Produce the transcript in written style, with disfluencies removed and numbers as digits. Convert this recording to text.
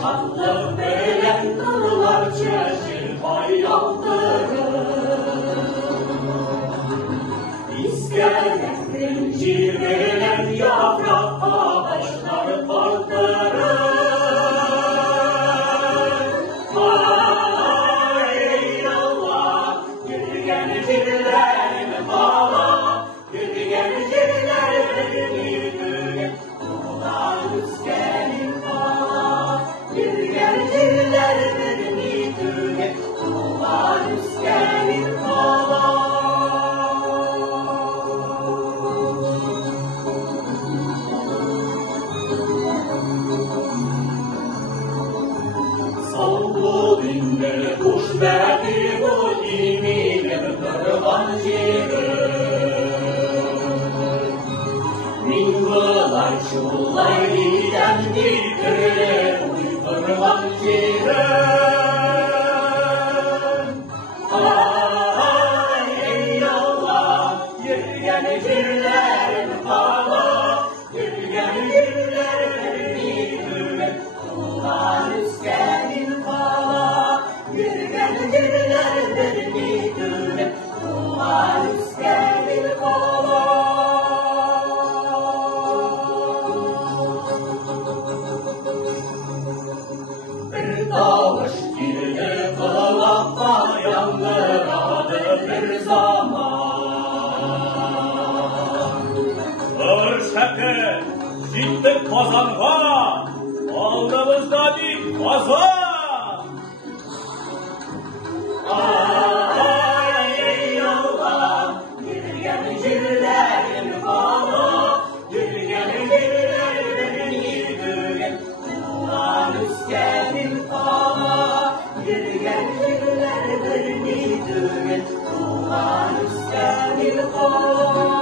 Şanlı belen dağlar çeşir bayaldırır. İskeletin çivelen yaprak ağaçları kaldırır. Ay Allah, yürüyen cillerin bağla, yürüyen cillerin yürüyen, onlar üskenin bağla. Yürüyen cillerin yürüyen, onlar üskenin bağla. Sallı dinle kuş verdi bu iminin kırılan ciğer. Mingolar çullay giden dilleri uykırılan ciğer. Ay ey Allah, yürüyen cillerin bağla, yürüyen cillerin yürüyen, onlar üskenin bağla, yürüyen cillerin yürüyen, onlar üskenin bağla. Bir dalış girdi kılakta yandıradı bir zaman. Örşek'e gittik kazanğa, aldığımızda bir kazan. Ay ey Allah, yürüyen cillerin bağlı, yürüyen cillerin yürüyen, onlar üskenin bağlı, yürüyen cillerin yürüyen, onlar üskenin bağlı.